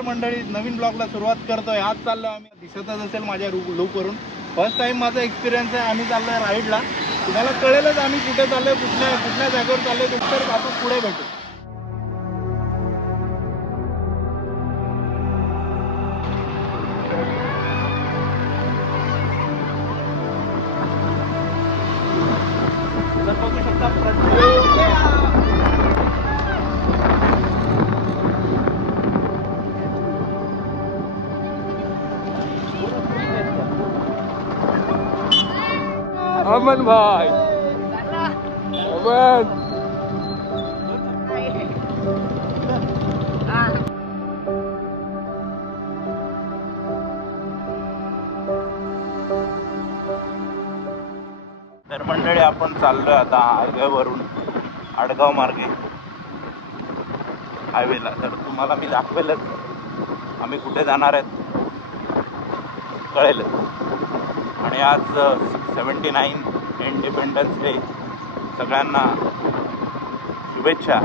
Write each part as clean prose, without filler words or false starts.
नमस्कार मंडळी, नवीन ब्लॉगला सुरुवात करतोय. आज चाललोय आम्ही, दिसतच असेल माझ्या लुक वरून. फर्स्ट टाइम माझा एक्सपिरियन्स आहे. आम्ही चाललोय राईडला. तुम्हाला कळेलच आम्ही कुठे चाललोय, कुठल्या जागेवर चाललोय. तर आपण पुढे भेटू. बघू शकता अमन भाई, अमन तर मंडळी आपण चाललोय आता हायवेवरून आडगाव मार्गे हायवेला. तर तुम्हाला मी दाखवेलच आम्ही कुठे जाणार आहेत, कळेल. आणि आज 79 इंडिपेंडन्स डे, सगळ्यांना शुभेच्छा.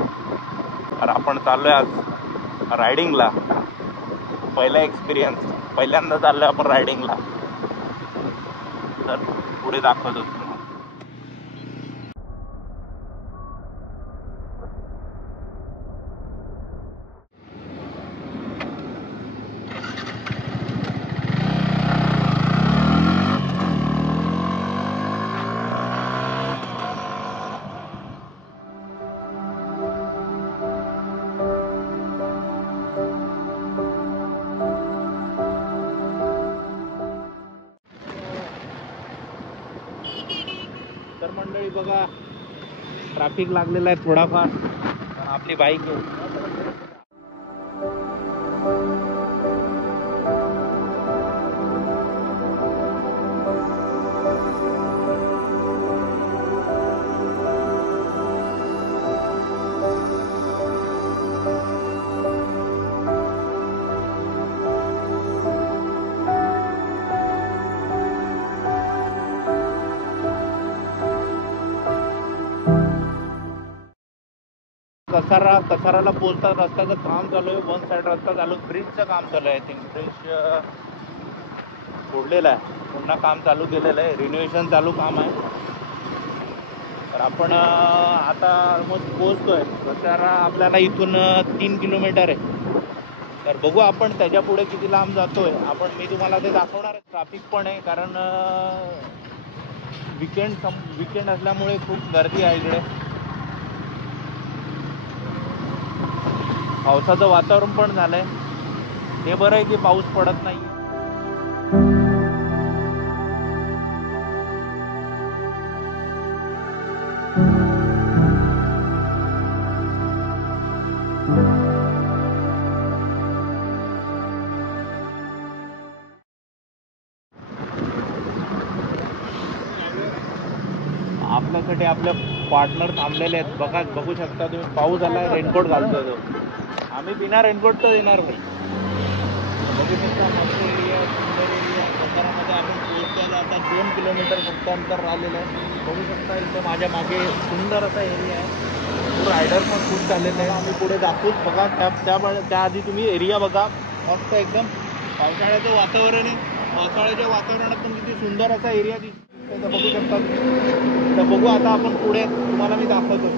तर आपण चाललोय आज रायडिंगला. पहिला एक्सपिरियन्स, पहिल्यांदा चाललोय आपण रायडिंगला. तर पुढे दाखवतो तुम्हाला. तर मंडळी बघा, ट्रॅफिक लागलेला आहे थोडाफार. आपली बाईक आहे. कसाराला पोहोचता रस्त्याचं काम चालू आहे. वन साईड रस्ता चालू, ब्रिजचं काम चालू आहे. आय थिंक ब्रिज फोडलेलं आहे, पुन्हा काम चालू केलेलं आहे. रिनोव्हेशन चालू काम आहे. तर आपण आता मग पोहोचतोय. कसारा आपल्याला इथून 3 किलोमीटर आहे. तर बघू आपण त्याच्या पुढे किती लांब जातोय. मी तुम्हाला ते दाखवणार आहे. ट्रॅफिक पण आहे, कारण विकेंड असल्यामुळे खूप गर्दी आहे इकडे. पावसाचं वातावरण पण झालंय. हे बरं आहे की पाऊस पडत नाही. आपल्यासाठी आपले पार्टनर थांबलेले आहेत. बघू शकता तुम्ही, पाऊस आलाय, रेनकोट घालतोय तो. आम्ही बिना रेनकोट तर येणार नाही. बघू शकता, मस्त एरिया आहे, सुंदर एरिया. कसारामध्ये आम्ही पोहोचायला आता 2 किलोमीटर फक्त अंतर राहिलेलं आहे. बघू शकता इथे माझ्या मागे सुंदर असा एरिया आहे. रायडर पण खूप चाललेले आहे. आम्ही पुढे दाखवूच. बघा, त्याआधी तुम्ही एरिया बघा, मस्त एकदम पावसाळ्याचं वातावरण आहे. पावसाळ्याच्या वातावरणात पण किती सुंदर असा एरिया दिसतो, बघू शकता. तर बघू आता आपण पुढे, तुम्हाला मी दाखवतो.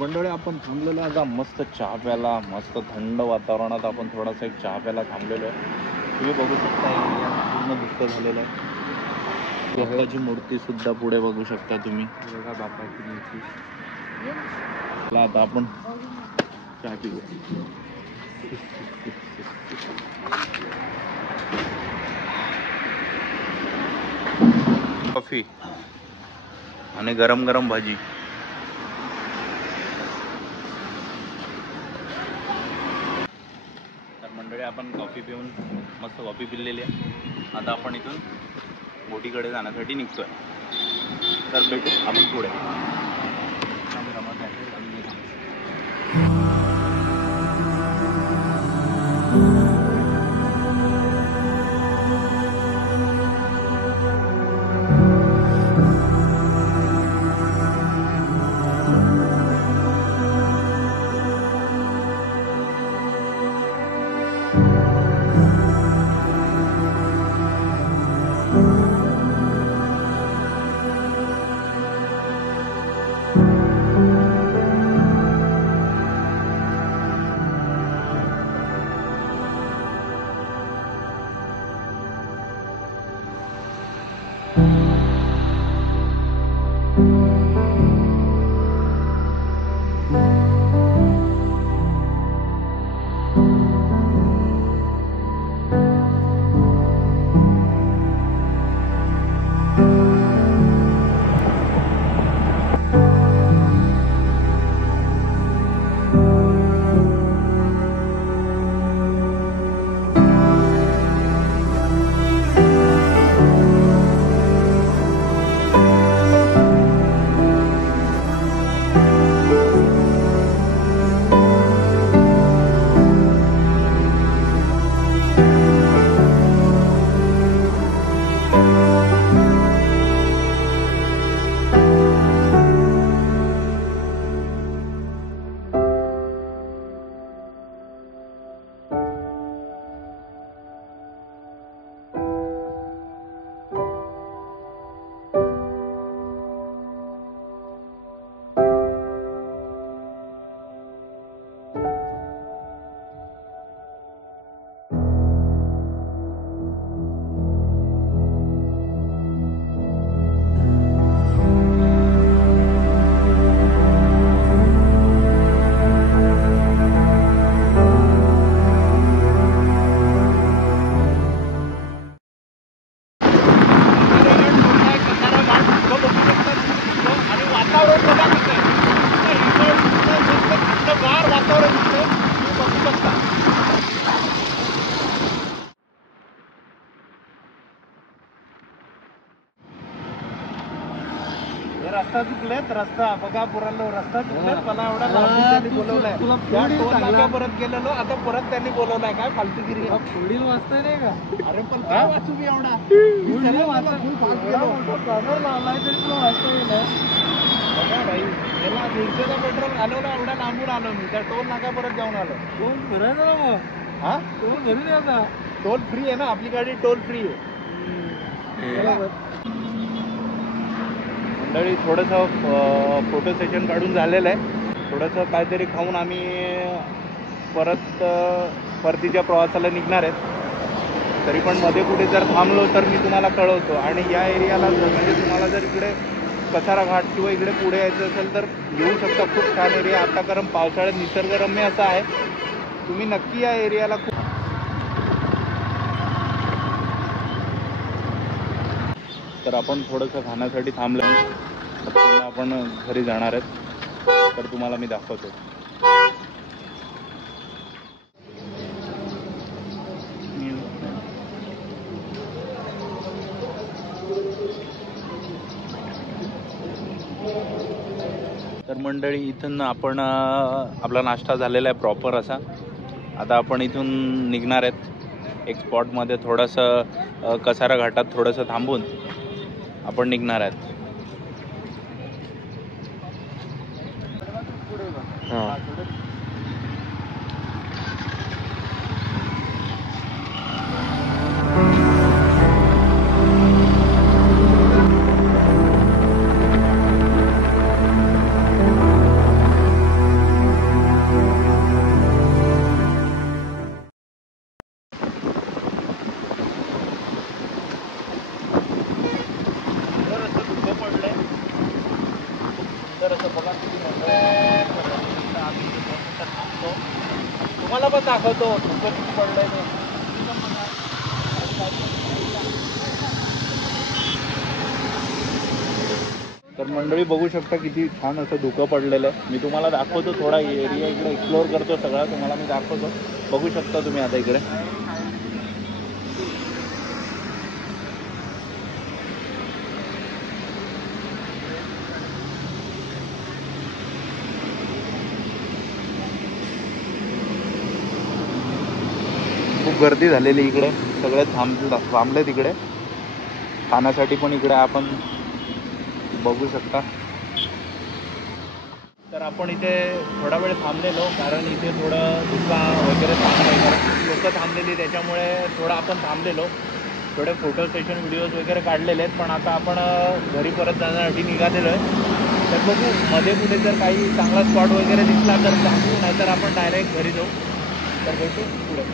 मंडळी आपण थांबलेलो आता मस्त चहा प्यायला. मस्त थंड वातावरणात आपण थोडासा एक चहा प्यायला थांबलेलो आहे. तुम्ही बघू शकता, एरिया पूर्ण दुःख झालेलं आहे. बाप्पाची मूर्ती सुद्धा पुढे बघू शकता तुम्ही. बघा बाप्पाची मूर्ती. आता आपण चहा पिऊ. कॉफी आणि गरम गरम भाजी. मंडळी आपण कॉफी पिऊन मस्त कॉफी पिलेली आहे. आता आपण इथून बोटीकडे जाण्यासाठी निघतोय. तर भेटू आपण पुढे. रस्ता चुकलेत, रस्ता बघा पुरालो, रस्ता चुकलेत. मला एवढा लांबून त्यांनी बोलवलाय, त्या टोल नाक्यापर्यंत गेलेलो, आता परत त्यांनी बोलवलाय. काय फालतूगिरी आहे. पुढील वाजतंय नाही का? अरे पण काय वाचू मी एवढा लावलाय तरी तुला वाजता गेलं. बघा भाई, याला 150चा पेट्रोल घालवला, एवढा लांबून आलो मी, त्या टोल नाक्यापर्यंत जाऊन आलो. टोल भरायचा ना मग. हा टोल भरून यायचा. टोल फ्री आहे ना, आपली गाडी टोल फ्री आहे. मंडळी थोडंसं फोटो सेशन काढून झालेलं आहे. थोडंसं काहीतरी खाऊन आम्ही परतीच्या प्रवासाला निघणार आहेत. तरी पण मध्ये कुठे जर थांबलो तर मी तुम्हाला कळवतो. आणि या एरियाला म्हणजे तुम्हाला जर इकडे कसारा घाट किंवा इकडे पुढे यायचं असेल तर येऊ शकता. खूप छान एरिया आता, कारण पावसाळ्यात निसर्गरम्य असा आहे. तुम्ही नक्की या एरियाला तर आपण थोडंसं खाण्यासाठी थांबलं, पुन्हा आपण घरी जाणार आहेत. तर तुम्हाला मी दाखवतो. तर मंडळी इथून आपण आपला नाश्ता झालेला आहे प्रॉपर असा. आता आपण इथून निघणार आहेत. एक स्पॉटमध्ये थोडंसं कसारा घाटात थोडंसं थांबून आपण निघणार आहेत. तुम्हाला पण दाखवतो धुकं किती पडलंय ते. तर मंडळी बघू शकता किती छान असं धुकं पडलेलं आहे. मी तुम्हाला दाखवतो, थोडा एरिया इकडे एक्सप्लोअर करतो सगळा, तुम्हाला मी दाखवतो. बघू शकता तुम्ही आता इकडे. खूप गर्दी झालेली इकडे, सगळे थांबले तिकडे खाण्यासाठी पण इकडे आपण बघू शकता. तर आपण इथे थोडा वेळ थांबलेलो कारण इथे थोडं दुकान वगैरे थांबलं, लोक थांबलेली त्याच्यामुळे थोडं आपण थांबलेलो. थोडे फोटो सेशन व्हिडिओज वगैरे काढलेले आहेत. पण आता आपण घरी परत जाण्यासाठी निघालेलो आहे. तर बघू मध्ये कुठे जर काही चांगला स्पॉट वगैरे दिसला तर जाऊ, नाहीतर आपण डायरेक्ट घरी जाऊ. तर भेटू पुढे.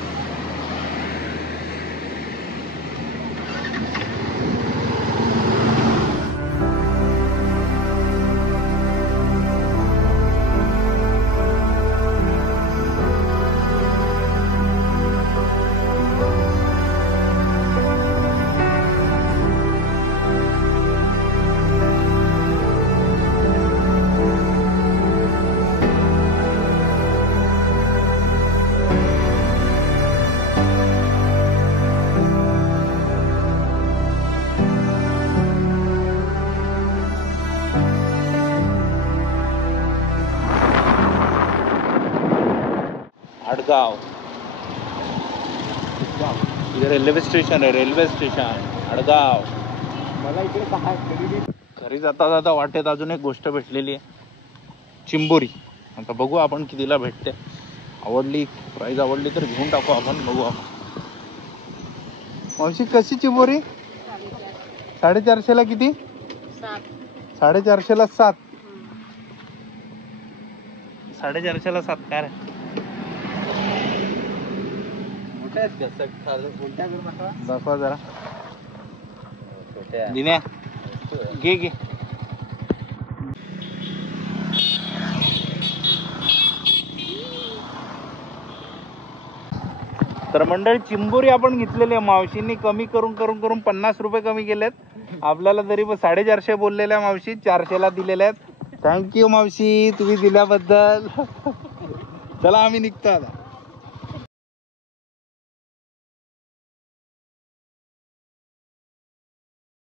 आडगाव, इधर रेल्वे स्टेशन आहे, रेल्वे स्टेशन आडगाव. मला इकडे काय घरी जाता जाता वाटेत अजून एक गोष्ट भेटलेली आहे, चिंबोरी. आता बघू आपण कितीला भेटते. आवडली, प्राईस आवडली तर घेऊन टाकू आपण. बघू आपण. मावशी कशी चिंबोरी? 450ला किती? 450ला 7. 450ला 7 काय रे? दाखवा जरा. दिन्या घे घे. तर मंडळी चिंबोरी आपण घेतलेली आहे. मावशींनी कमी करून 50 रुपये कमी केलेत आपल्याला. तरी 450 बोललेल्या मावशी 400ला दिलेल्या आहेत. थँक्यू मावशी तुम्ही दिल्याबद्दल. चला आम्ही निघतो आता.